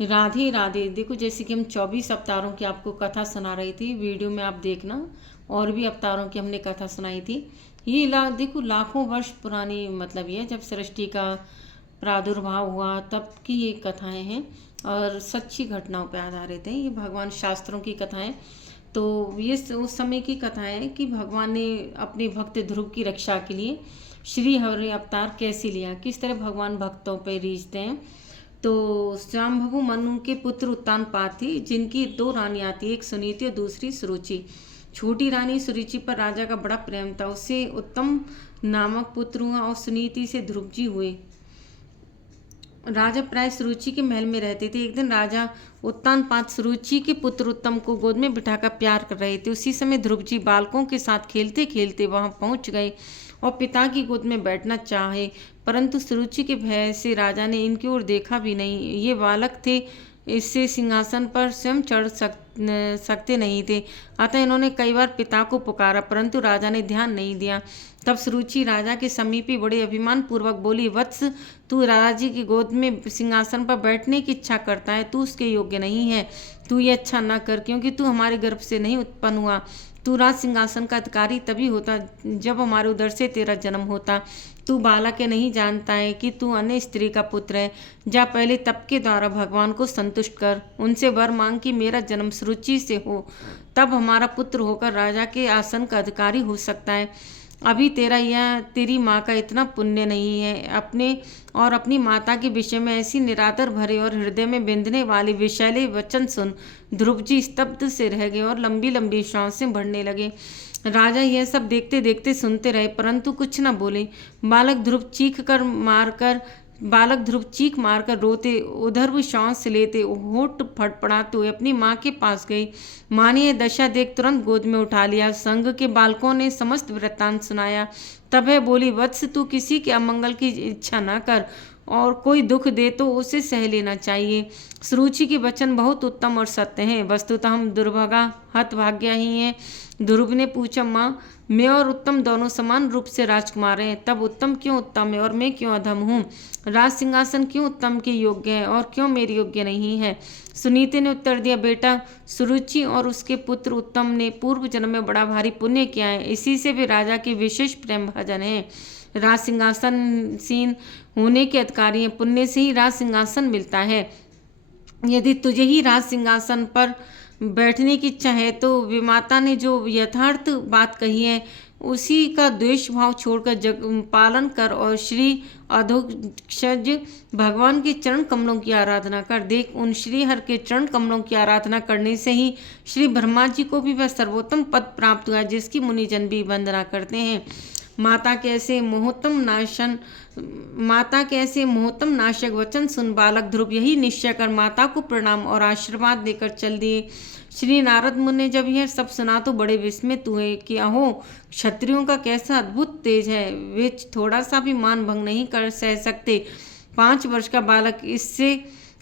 राधे राधे। देखो, जैसे कि हम 24 अवतारों की आपको कथा सुना रही थी, वीडियो में आप देखना। और भी अवतारों की हमने कथा सुनाई थी। ये देखो, लाखों वर्ष पुरानी, मतलब ये जब सृष्टि का प्रादुर्भाव हुआ तब की ये कथाएं हैं। और सच्ची घटनाओं पर आधारित हैं। ये भगवान शास्त्रों की कथाएं। तो ये उस समय की कथाएं हैं कि भगवान ने अपने भक्त ध्रुव की रक्षा के लिए श्री हरि अवतार कैसे लिया, किस तरह भगवान भक्तों पर रीझते हैं। तो स्वयंभू मनु के पुत्र उत्तानपाद थी, जिनकी दो रानियां थी, एक सुनीति और दूसरी सुरुचि। छोटी रानी सुरुचि पर राजा का बड़ा प्रेम था, उससे उत्तम नामक पुत्र हुआ और सुनीति से ध्रुव जी हुए। राजा प्राय सुरुचि के महल में रहते थे। एक दिन राजा उत्तानपाद सुरुचि के पुत्र उत्तम को गोद में बिठाकर प्यार कर रहे थे। उसी समय ध्रुव जी बालकों के साथ खेलते खेलते वहां पहुंच गए और पिता की गोद में बैठना चाहे, परंतु सुरुचि के भय से राजा ने इनकी ओर देखा भी नहीं। ये बालक थे, इससे सिंहासन पर स्वयं चढ़ सकते नहीं थे, अतः इन्होंने कई बार पिता को पुकारा, परंतु राजा ने ध्यान नहीं दिया। तब सुरुचि राजा के समीप ही बड़े अभिमान पूर्वक बोली, वत्स, तू राजा जी की गोद में सिंहासन पर बैठने की इच्छा करता है, तू उसके योग्य नहीं है। तू ये अच्छा न कर, क्योंकि तू हमारे गर्भ से नहीं उत्पन्न हुआ। तू राज सिंहासन का अधिकारी तभी होता जब हमारे उदर से तेरा जन्म होता। तू बालक है, नहीं जानता है कि तू अन्य स्त्री का पुत्र है। जा पहले तप के द्वारा भगवान को संतुष्ट कर, उनसे वर मांग कि मेरा जन्म सुरुचि से हो, तब हमारा पुत्र होकर राजा के आसन का अधिकारी हो सकता है। अभी तेरा या तेरी माँ का इतना पुण्य नहीं है। अपनी माता के विषय में ऐसी निरादर भरे और हृदय में बिंधने वाले विषैले वचन सुन ध्रुव जी स्तब्ध से रह गए और लंबी लंबी सांसें भरने लगे। राजा यह सब देखते देखते सुनते रहे, परंतु कुछ न बोले। बालक ध्रुव चीख मारकर रोते, उधर वो सांस लेते, होठ फड़फड़ाते हुए अपनी माँ के पास गई। माँ ने यह दशा देख तुरंत गोद में उठा लिया। संघ के बालकों ने समस्त वृत्तांत सुनाया। तब वह बोली, वत्स, तू किसी के अमंगल की इच्छा न कर, और कोई दुख दे तो उसे सह लेना चाहिए। सुरुचि के वचन बहुत उत्तम और सत्य हैं। वस्तुतः हम दुर्भागा हतभाग्या ही हैं। ध्रुव ने पूछा, माँ, मैं और उत्तम दोनों समान रूप से राजकुमार हैं, तब उत्तम क्यों उत्तम है और मैं क्यों अधम हूँ? राज सिंहासन क्यों उत्तम के योग्य है और क्यों मेरे योग्य नहीं है? सुनीति ने उत्तर दिया, बेटा, सुरुचि और उसके पुत्र उत्तम ने पूर्व जन्म में बड़ा भारी पुण्य किया है, इसी से वे राजा के विशेष प्रेम भजन हैं। राज सिंहासनसीन होने के अधिकारी हैं। पुण्य से ही राज सिंहासन मिलता है। यदि तुझे ही राज सिंहासन पर बैठने की इच्छा है तो विमाता ने जो यथार्थ बात कही है उसी का द्वेष भाव छोड़कर जग पालन कर और श्री अधोक्षज भगवान के चरण कमलों की आराधना कर। देख, उन श्री हर के चरण कमलों की आराधना करने से ही श्री ब्रह्मा जी को भी वह सर्वोत्तम पद प्राप्त हुआ जिसकी मुनिजन भी वंदना करते हैं। माता के ऐसे मोहतम नाशक वचन सुन बालक ध्रुव यही निश्चय कर माता को प्रणाम और आशीर्वाद देकर चल दिए। श्री नारद मुनि ने जब यह सब सुना तो बड़े विस्मित हुए कि अहो, क्षत्रियों का कैसा अद्भुत तेज है, वे थोड़ा सा भी मान भंग नहीं कर सह सकते। 5 वर्ष का बालक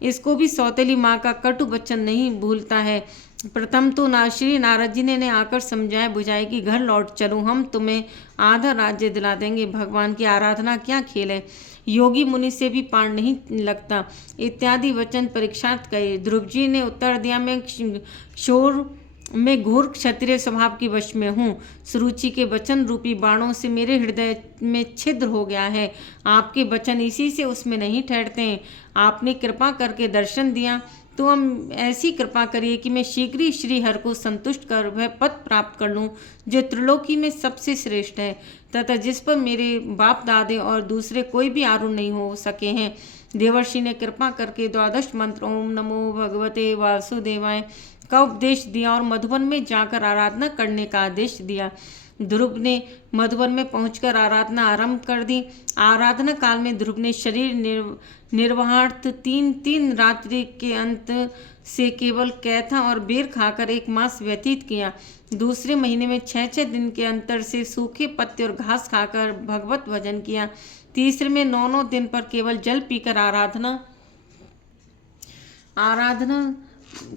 इसको भी सौतेली माँ का कटु वचन नहीं भूलता है। प्रथम तो श्री नारद जी ने आकर समझाया बुझाया कि घर लौट चलो, हम तुम्हें आधा राज्य दिला देंगे। भगवान की आराधना क्या खेल है, योगी मुनि से भी पार नहीं लगता, इत्यादि वचन परीक्षार्थ कहे। ध्रुव जी ने उत्तर दिया, मैं घोर क्षत्रिय स्वभाव की वश में हूँ। सुरुचि के वचन रूपी बाणों से मेरे हृदय में छिद्र हो गया है। आपके वचन इसी से उसमें नहीं ठहरते हैं। आपने कृपा करके दर्शन दिया तो हम ऐसी कृपा करिए कि मैं शीघ्र ही श्री हर को संतुष्ट कर वह पद प्राप्त कर लूं जो त्रिलोकी में सबसे श्रेष्ठ है तथा जिस पर मेरे बाप दादे और दूसरे कोई भी आरूढ़ नहीं हो सके हैं। देवर्षि ने कृपा करके 12 मंत्र ओम नमो भगवते वासुदेवाय का उपदेश दिया और मधुबन में जाकर आराधना करने का आदेश दिया। ध्रुव ने मधुबन में पहुंचकर आराधना आरंभ कर दी। आराधना काल में ध्रुव ने शरीर निर्वाहार्थ 3 रात्रि के अंत से केवल कैथा और बेर खाकर 1 मास व्यतीत किया। दूसरे महीने में 6 दिन के अंतर से सूखे पत्ते और घास खाकर भगवत भजन किया। तीसरे में 9 दिन पर केवल जल पीकर आराधना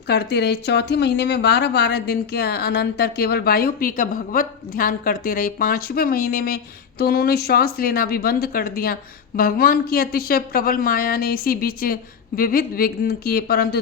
करते रहे। चौथे महीने में 12 दिन के अनंतर केवल वायु पीकर भगवत ध्यान करते रहे। 5वें महीने में तो उन्होंने श्वास लेना भी बंद कर दिया। भगवान की अतिशय प्रबल माया ने इसी बीच विविध विघ्न किए, परंतु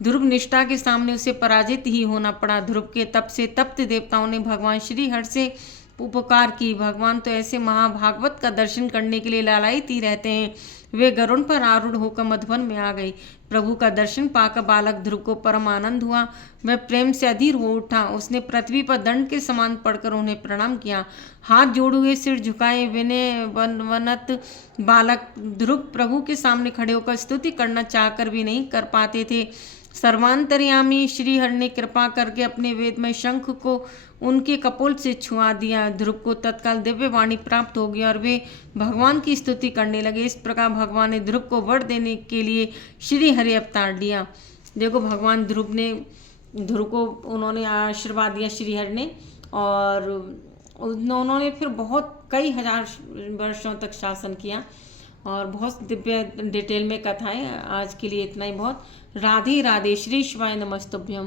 ध्रुव निष्ठा के सामने उसे पराजित ही होना पड़ा। ध्रुव के तप से तप्त देवताओं ने भगवान श्री हर से उपकार की। भगवान तो ऐसे महाभागवत का दर्शन करने के लिए लालायित ही रहते हैं। वे गरुड़ पर आरूढ़ होकर मधुबन में आ गई। प्रभु का दर्शन पाकर बालक ध्रुव को परम आनंद हुआ। वह प्रेम से अधीर हो उठा। उसने पृथ्वी पर दंड के समान पड़कर उन्हें प्रणाम किया। हाथ जोड़े हुए, सिर झुकाए, विनयवनत बालक ध्रुव प्रभु के सामने खड़े होकर स्तुति करना चाहकर भी नहीं कर पाते थे। सर्वांतर्यामी श्री हरि ने कृपा करके अपने वेदमय शंख को उनके कपोल से छुआ दिया। ध्रुव को तत्काल दिव्य वाणी प्राप्त हो गई और वे भगवान की स्तुति करने लगे। इस प्रकार भगवान ने ध्रुव को वर देने के लिए श्री हरि अवतार लिया। देखो, भगवान ध्रुव को उन्होंने आशीर्वाद दिया श्री हरि ने, और उन्होंने फिर कई हजार वर्षों तक शासन किया, और बहुत दिव्य डिटेल में कथाएं। आज के लिए इतना ही बहुत। राधे राधे। श्री शिवाय नमस्तुभ्यम।